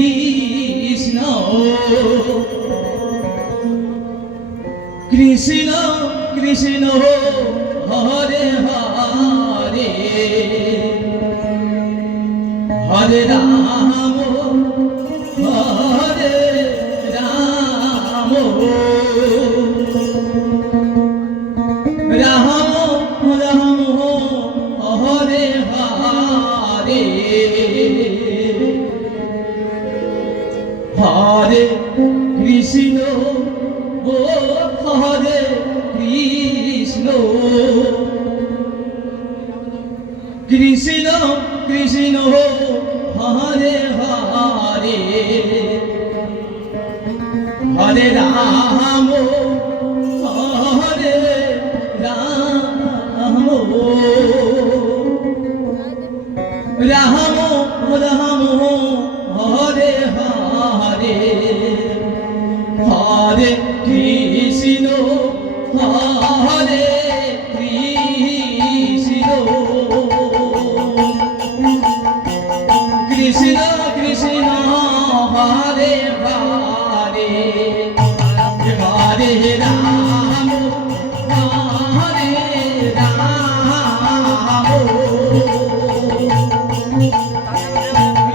Krishna Krishna Krishna Hare Hare Hare Ram Hare Ram Ram Ram Hare Hare Hare Krishna O Hare Krishna Krishna Krishna Hare Hare Hare Ram Hare Ram Ram Ram Hare Hare Hare Krishna Hare Krishna Krishna Krishna Hare Hare Hare Ram Hare Ram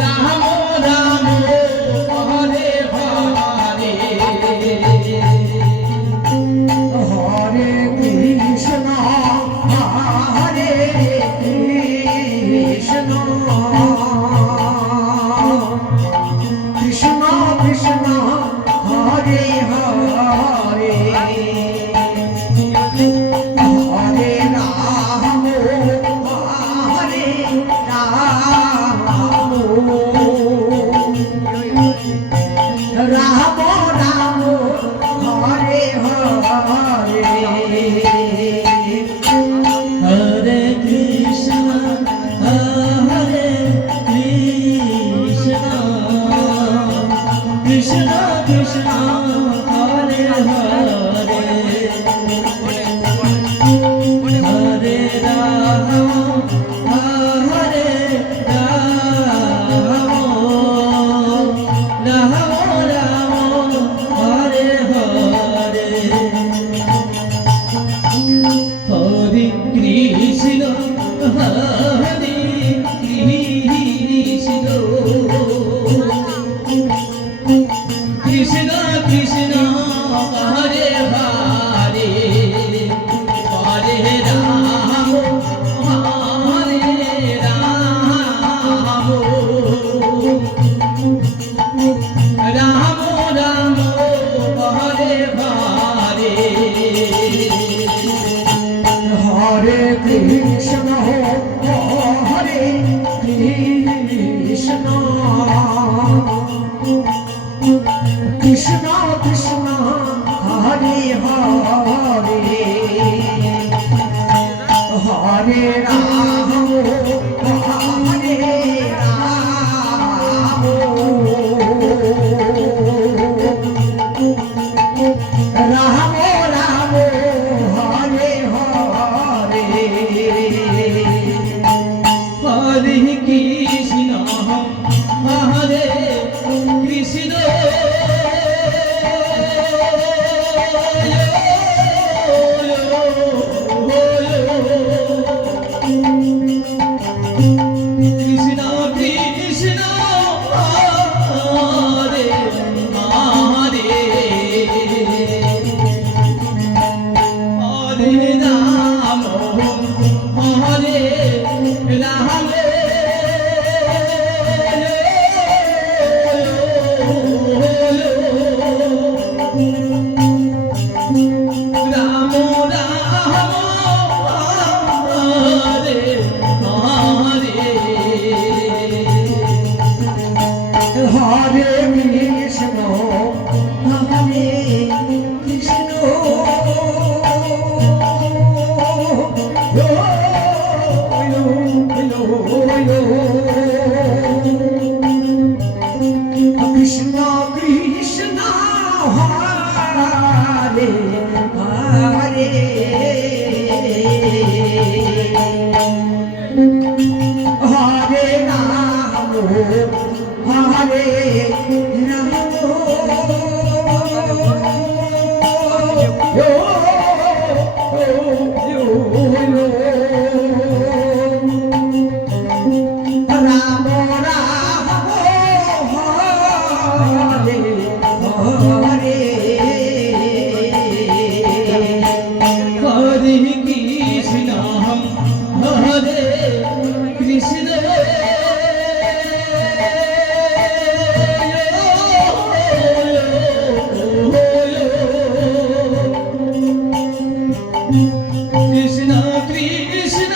Ram Ram Hare Hare Hare Krishna Hare Krishna Krishna Krishna Hare Hare Hare Ram Hare Ram Ram Ram Hare Hare Hare Krishna Hare Krishna Krishna Krishna Hare Hare Hare Ram Hare Ram Ram Ram Hare Hare Hare Krishna Hare Krishna Krishna Krishna Hare Hare Hare Ram Hare Ram Ram Ram Hare Hare Hare Krishna Hare Krishna Krishna Krishna Hare Hare Hare Ram Hare Ram Ram Ram Hare Hare Hare Krishna Hare Krishna Krishna Krishna Hare Hare Hare Ram Hare Ram Ram Ram Hare Hare Hare Krishna Hare Krishna Krishna Krishna Hare Hare Hare Ram Hare Ram Ram Ram Hare Hare Hare Krishna Hare Krishna Krishna Krishna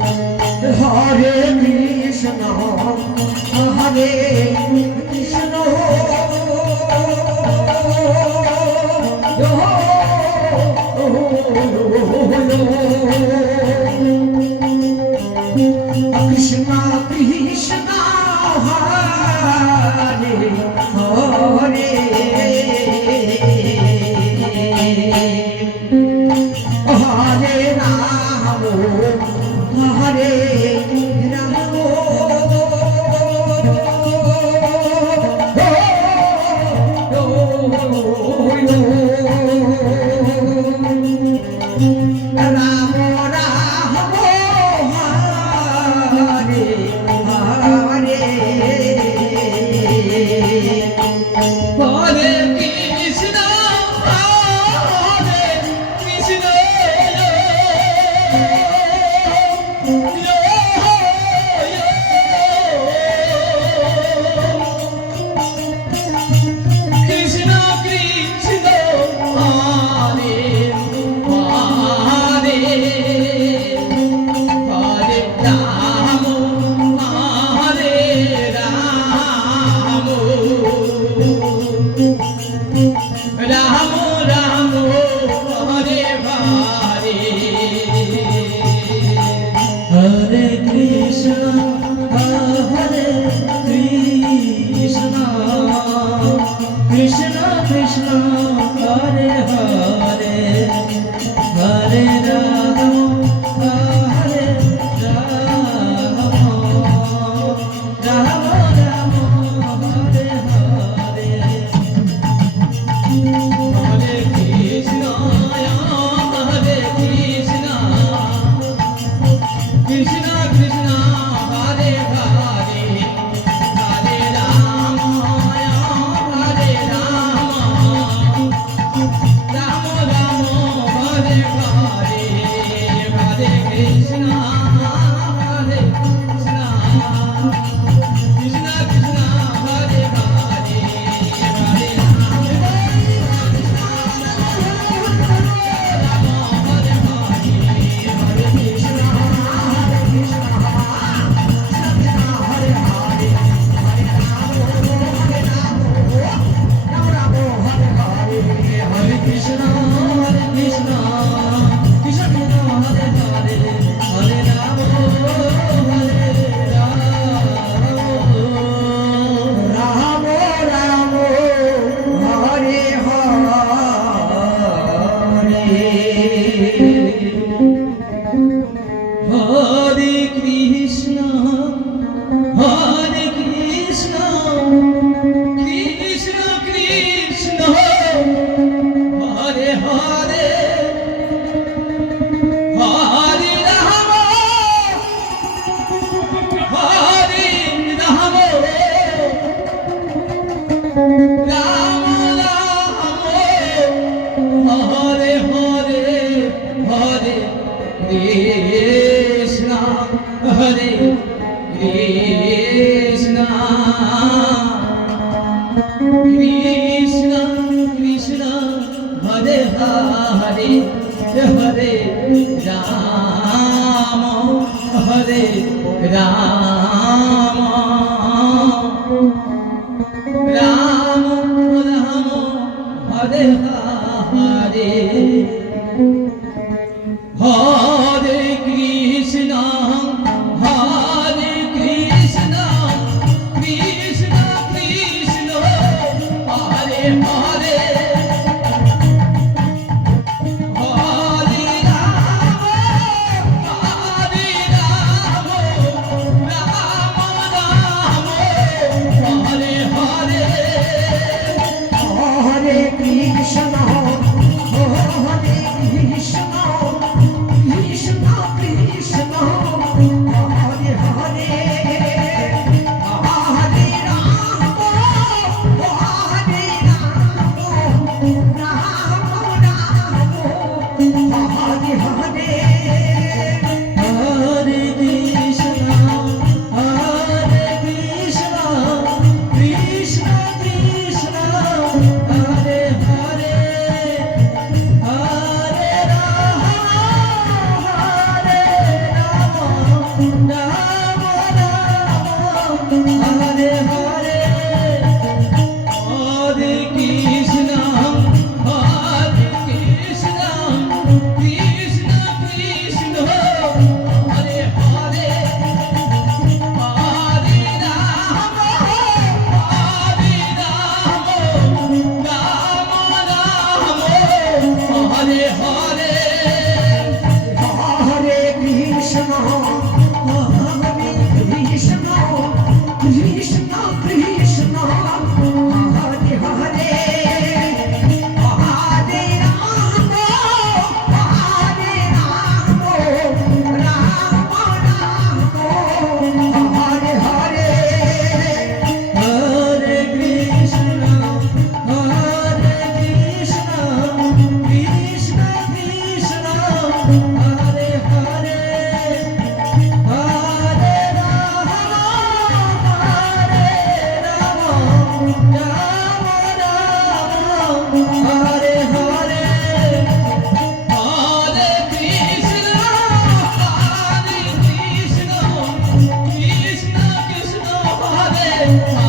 Hare Hare Hare Ram Hare Ram Ram Ram Hare Hare Hare Krishna Hare Krishna Krishna Krishna Hare Hare Hare Ram Hare Ram Ram Ram Hare Hare Hare Krishna Hare Krishna Krishna Krishna Hare Hare Hare Ram Hare Ram Ram Ram Hare Hare Hare Krishna Hare Krishna Krishna Krishna Hare Hare Hare Ram Hare Ram Ram Ram Hare Hare Hare Krishna Hare Krishna Krishna Krishna Hare Hare Hare Ram Hare Ram Ram Ram Hare Hare Hare Krishna Hare Krishna Krishna Krishna Hare Hare Hare Ram Hare Krishna Hare Krishna Krishna Hare Hare Hare Ram Hare Ram Ram Ram Hare Hare Hare Krishna Hare Krishna Krishna Krishna Hare Hare Hare Ram Hare Ram Ram Ram Hare Hare Hare Krishna Hare Krishna Krishna Krishna Hare Hare Hare Ram Hare Ram Hare Hare Hare Krishna, Hare Krishna, Krishna Krishna, Hare Hare, Hare Rama, Hare Rama, Rama Rama, Hare Hare. Hare Krishna Krishna Krishna Hare Hare Hare Ram Ram Ram Hare Hare Hare Krishna, Hare Krishna, Krishna Krishna, Hare Hare, Hare Rama, Hare Rama, Rama Rama, Hare Hare. Hare Krishna, Hare Krishna, Krishna Krishna, Hare